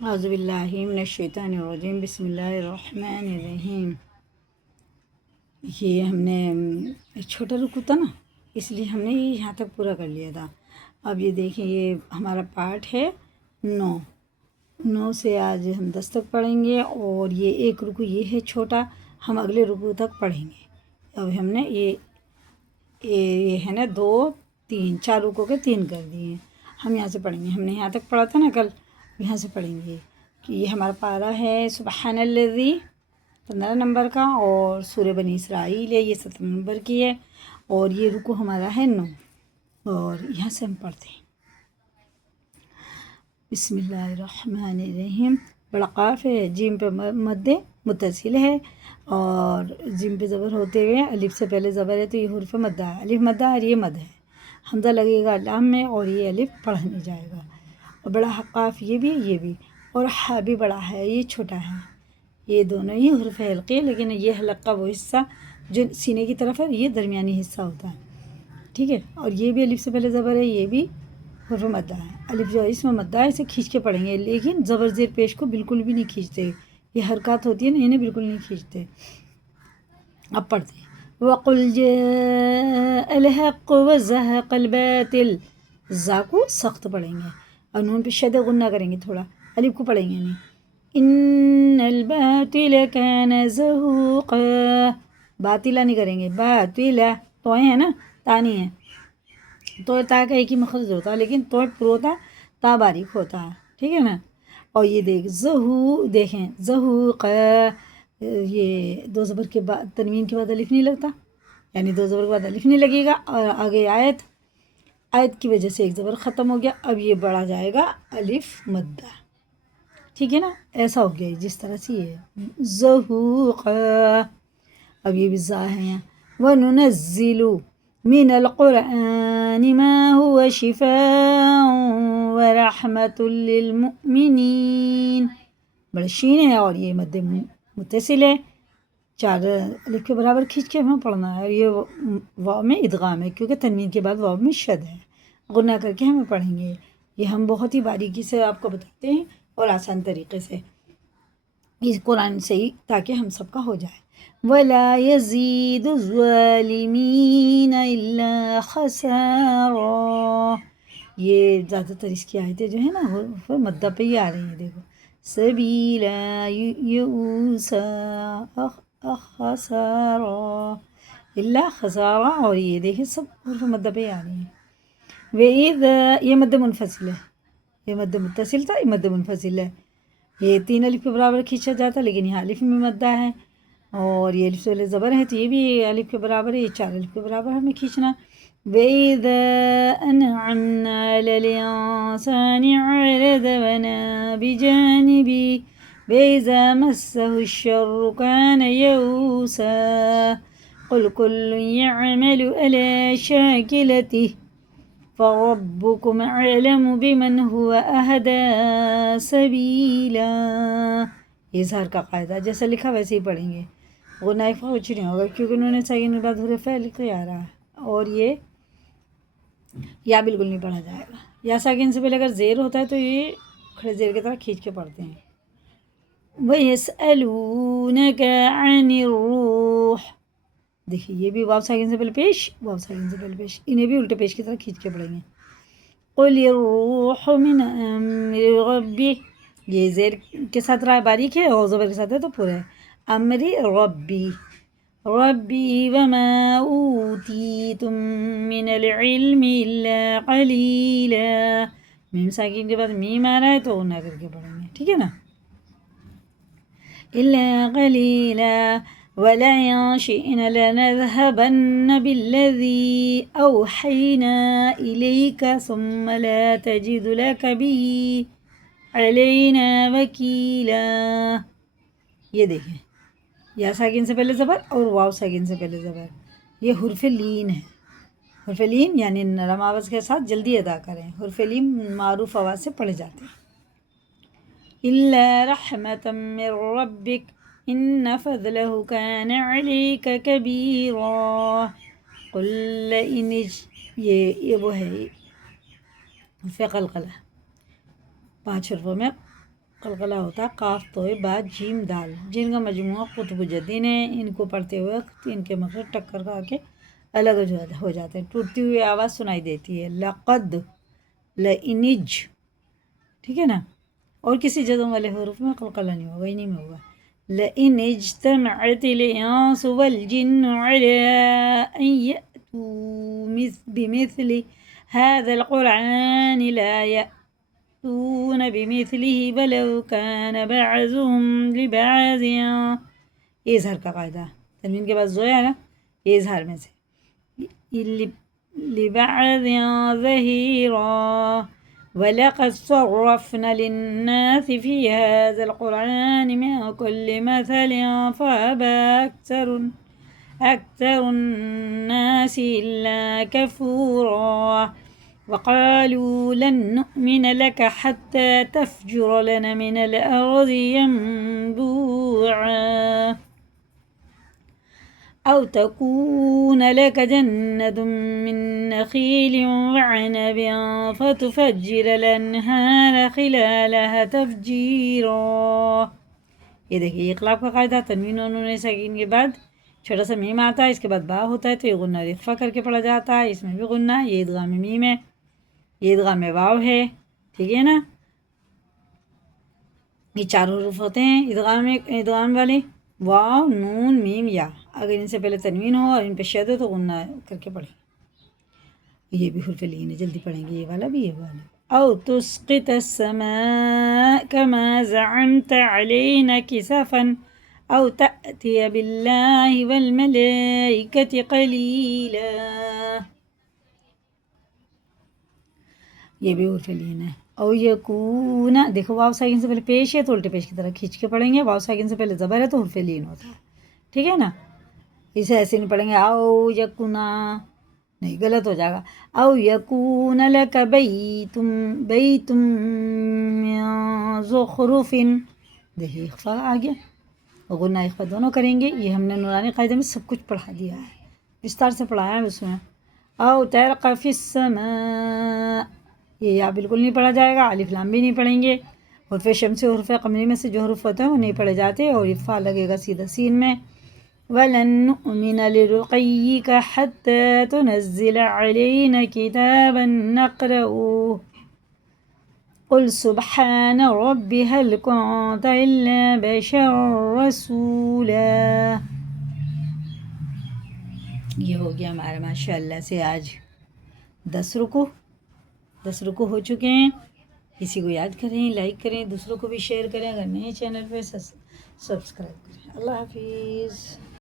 اعوذ باللہ من الشیطان الرجیم، بسم اللہ الرحمن الرحیم۔ یہ ہم نے چھوٹا رکو تھا نا، اس لیے ہم نے یہ یہاں تک پورا کر لیا تھا۔ اب یہ دیکھیں، یہ ہمارا پارٹ ہے 9 سے آج ہم 10 تک پڑھیں گے، اور یہ ایک رکو یہ ہے چھوٹا، ہم اگلے رکو تک پڑھیں گے۔ اب ہم نے یہ ہے نا 2 3 4 رکو کے 3 کر دیے ہیں۔ ہم یہاں سے پڑھیں گے، ہم نے یہاں تک پڑھا تھا نا کل، یہاں سے پڑھیں گے کہ یہ ہمارا پارہ ہے سبحان الذی 15 نمبر کا، اور سورہ بنی اسرائیل ہے، یہ 17 نمبر کی ہے، اور یہ رکو ہمارا ہے 9، اور یہاں سے ہم پڑھتے ہیں بسم اللہ الرحمن الرحیم۔ بڑا قاف ہے، جیم پہ مد متصل ہے، اور جیم پہ زبر ہوتے ہوئے الف سے پہلے زبر ہے تو یہ حرف مدہ ہے، الف مدہ ہے، اور یہ مد ہے، حمزہ لگے گا لام میں، اور یہ الف پڑھا نہیں جائے گا، اور بڑا قاف یہ بھی، اور ہا بھی بڑا ہے، یہ چھوٹا ہے، یہ دونوں ہی حرف حلقی ہے، لیکن یہ حلق کا وہ حصہ جو سینے کی طرف ہے یہ درمیانی حصہ ہوتا ہے، ٹھیک ہے۔ اور یہ بھی الف سے پہلے زبر ہے، یہ بھی حرف مدہ ہے، الف جو اس میں مدہ ہے اسے کھینچ کے پڑھیں گے، لیکن زبر زیر پیش کو بالکل بھی نہیں کھینچتے، یہ حرکات ہوتی ہے نا انہیں بالکل نہیں کھینچتے۔ اب پڑھتے ہیں وَقُلْ جَاءَ الْحَقُّ وَزَهَقَ الْبَاطِلُ، زا کو سخت پڑھیں گے، اور نون پہ شد غنہ کریں گے تھوڑا، الف کو پڑھیں گے نہیں۔ ان الباطل کان زہوقا، باطلہ نہیں کریں گے، باطلہ توئے ہیں نا، تانی ہے، تو تا کا ایک ہی مخرج ہوتا ہے، لیکن تو پر ہوتا ہے، تا باریک ہوتا ہے، ٹھیک ہے نا۔ اور یہ دیکھیں زہوق، یہ 2 زبر کے بعد تنوین کے بعد الف نہیں لگتا، یعنی 2 زبر کے بعد الف نہیں لگے گا، اور آگے آیت کی وجہ سے ایک زبر ختم ہو گیا، اب یہ بڑھا جائے گا الف مدہ، ٹھیک ہے نا، ایسا ہو گیا جس طرح سے یہ زہوق۔ اب یہ بھی زا ہے، وَنُنَزِّلُ مِنَ الْقُرْآنِ مَا هُوَ شِفَاءٌ وَرَحْمَةٌ لِّلْمُؤْمِنِينَ، بڑا شین ہے، اور یہ مد متصل ہے، 4 الف کے برابر کھینچ کے ہمیں پڑھنا ہے، اور یہ واو میں ادغام ہے کیونکہ تنوین کے بعد واو میں شد ہے، غنہ کر کے ہمیں پڑھیں گے، یہ ہم بہت ہی باریکی سے آپ کو بتاتے ہیں اور آسان طریقے سے اس قرآن سے ہی، تاکہ ہم سب کا ہو جائے۔ وَلَا يَزِيدُ الظَّالِمِينَ إِلَّا خَسَارًا، یہ زیادہ تر اس کی آیتیں جو ہے نا وہ مدہ پہ ہی آ رہی ہیں، دیکھو سبیلا یؤسا خسارا اللہ خسارا، اور یہ دیکھیں سب حرف مدہ پہ ہی آ رہی ہیں۔ وَإِذَا، یہ مد منفصل ہے، یہ مد متصل تھا، یہ مد منفصل ہے، یہ 3 الف کے برابر کھینچا جاتا، لیکن یہاں الف میں مدہ ہے، اور یہ الف سے زبر ہے تو یہ بھی الف کے برابر ہے، یہ 4 الف کے برابر ہمیں کھینچنا۔ وَإِذَا أَنْعَمْنَا عَلَى الْإِنسَانِ عَرَضَ وَنَأَىٰ بِجَانِبِهِ وَإِذَا مَسَّهُ الشَّرُّ كَانَ يَئُوسًا قُلْ كُلٌّ يَعْمَلُ عَلَىٰ شَاكِلَتِهِ فَرَبُّكُمْ أَعْلَمُ بِمَنْ هُوَ أَهْدَىٰ سَبِيلًا، یہ اظہار کا قاعدہ جیسا لکھا ویسے ہی پڑھیں گے، غنہ کچھ نہیں ہوگا کیونکہ انہوں نے ساکن کے بعد حرف لکھ کے آ رہا ہے، اور یہ یا بالکل نہیں پڑھا جائے گا، یا ساکن سے پہلے اگر زیر ہوتا ہے تو یہ کھڑے زیر کی طرح کھینچ کے پڑھتے ہیں۔ وَيَسْأَلُونَكَ عَنِ الرُّوحِ، دیکھیے یہ بھی واو ساکن سے پہلے پیش، واو ساکن سے پہلے پیش، انہیں بھی الٹے پیش کی طرح کھینچ کے پڑھیں گے۔ قُلِ الرُّوحُ مِنْ أَمْرِ رَبِّي، یہ زیر کے ساتھ رائے باریک ہے، اور زبر کے ساتھ ہے تو پورا ہے، امری ربی وما اوتیتم من العلم الا قلیلا، میم ساکن کے بعد میم آ رہا ہے تو نہ کر کے پڑھیں گے، ٹھیک ہے نا، الا قلیلا وَلَئِن شِئْنَا لَنَذْهَبَنَّ بِالَّذِي أَوْحَيْنَا إِلَيْكَ ثُمَّ لَا تَجِدُ لَكَ بِهِ عَلَيْنَا وَكِيلًا، یہ دیکھیں یا ساکن سے پہلے زبر اور واو ساکن سے پہلے زبر، یہ حرف لین ہے، حرف لین یعنی نرم آواز کے ساتھ جلدی ادا کریں، حرف لین معروف آواز سے پڑھے جاتے ہیں۔ إِلَّا رَحْمَةً مِّن رَّبِّكَ إِنَّ فَضْلَهُ كَانَ عَلَيْكَ كَبِيرًا قُل لَّئِنِ یہ وہ ہے حرف قلقلہ، 5 حرفوں میں قلقلہ ہوتا ہے قاف توئے با جیم دال، جن کا مجموعہ قطب جدین ہے. ان کو پڑھتے وقت ان کے مخرج ٹکر کھا کے الگ ہو جاتے ہیں، ٹوٹتی ہوئی آواز سنائی دیتی ہے. لقد، لئنج، ٹھیک ہے نا. اور کسی جزم والے حروف میں قلقلہ نہیں ہوگا، انہی میں ہوگا. لئن اجتمعت الانس والجن على ان يأتوا بمثل هذا القرآن لا يأتون بمثله ولو كان بعضهم لبعض. یہ اظہار کا قاعدہ، تنوین کے بعد زویا نا، یہ اظہار میں سے. لبعض ظہیرا وَلَقَدْ صَرَّفْنَا لِلنَّاسِ فِي هَذَا الْقُرْآنِ مِنْ كُلِّ مَثَلٍ فَأَبَى أَكْثَرُ النَّاسِ إِلَّا كُفُورًا وَقَالُوا لَن نُّؤْمِنَ لَكَ حَتَّى تَفْجُرَ لَنَا مِنَ الْأَرْضِ يَنبُوعًا أو تكون لك جنة من نخيل وعنب فتفجر الأنهار خلالها تفجيرا. یہ دیکھیے اقلاب کا قاعدہ، تنوین اور نون ساکن کے بعد چھوٹا سا میم آتا ہے، اس کے بعد با ہوتا ہے تو یہ غنہ رخفہ کر کے پڑھا جاتا ہے. اس میں بھی غنہ، یہ ادغام میم ہے، یہ ادغام واو ہے، ٹھیک ہے نا. یہ چار حروف ہوتے ہیں ادغام والے، واو، نون، میم، یا. اگر ان سے پہلے تنوین ہو اور ان پہ شد ہو تو غنہ کر کے پڑھیں. یہ بھی حرف لین ہے، جلدی پڑھیں گے، یہ والا بھی، یہ والا. او تسقط السماء كما زعمت علينا كسفا او تأتي بالله والملائكة قليلا. یہ بھی حرف لین ہے. او یکون، دیکھو واو ساکن سے پہلے پیش ہے تو الٹے پیش کی طرح کھینچ کے پڑھیں گے. واو ساکن سے پہلے زبر ہے تو حرف لین ہوتا ہے، ٹھیک ہے نا. اسے ایسے نہیں پڑھیں گے او یکونا، نہیں، غلط ہو جائے گا. او یکون لک بیت من زخرف، دیکھیے اخفا آ گیا، غنہ اخفا دونوں کریں گے. یہ ہم نے نورانی قاعدے میں سب کچھ پڑھا دیا ہے، وستار سے پڑھایا ہے اس میں. او ترق فی السماء، یہ یا بالکل نہیں پڑھا جائے گا، الف لام بھی نہیں پڑھیں گے. حرف شمسی حرف قمری میں سے جو حروف ہوتے ہیں وہ نہیں پڑھے جاتے، اور اخفا لگے گا سیدھا سین میں. وَلَن نُّؤْمِنَ لِرُقِيِّكَ حَتَّى تُنَزِّلَ عَلَيْنَا كِتَابًا نَقْرَؤُهُ قُلْ سُبْحَانَ رَبِّي هَلْ كُنتَ إِلَّا بَشَرًا رَّسُولًا. یہ ہو گیا ہمارا ماشاء اللہ سے آج 10 رکوع ہو چکے ہیں. کسی کو یاد کریں، لائک کریں، دوسروں کو بھی شیئر کریں. اگر نئے چینل پہ سبسکرائب کریں. اللہ حافظ.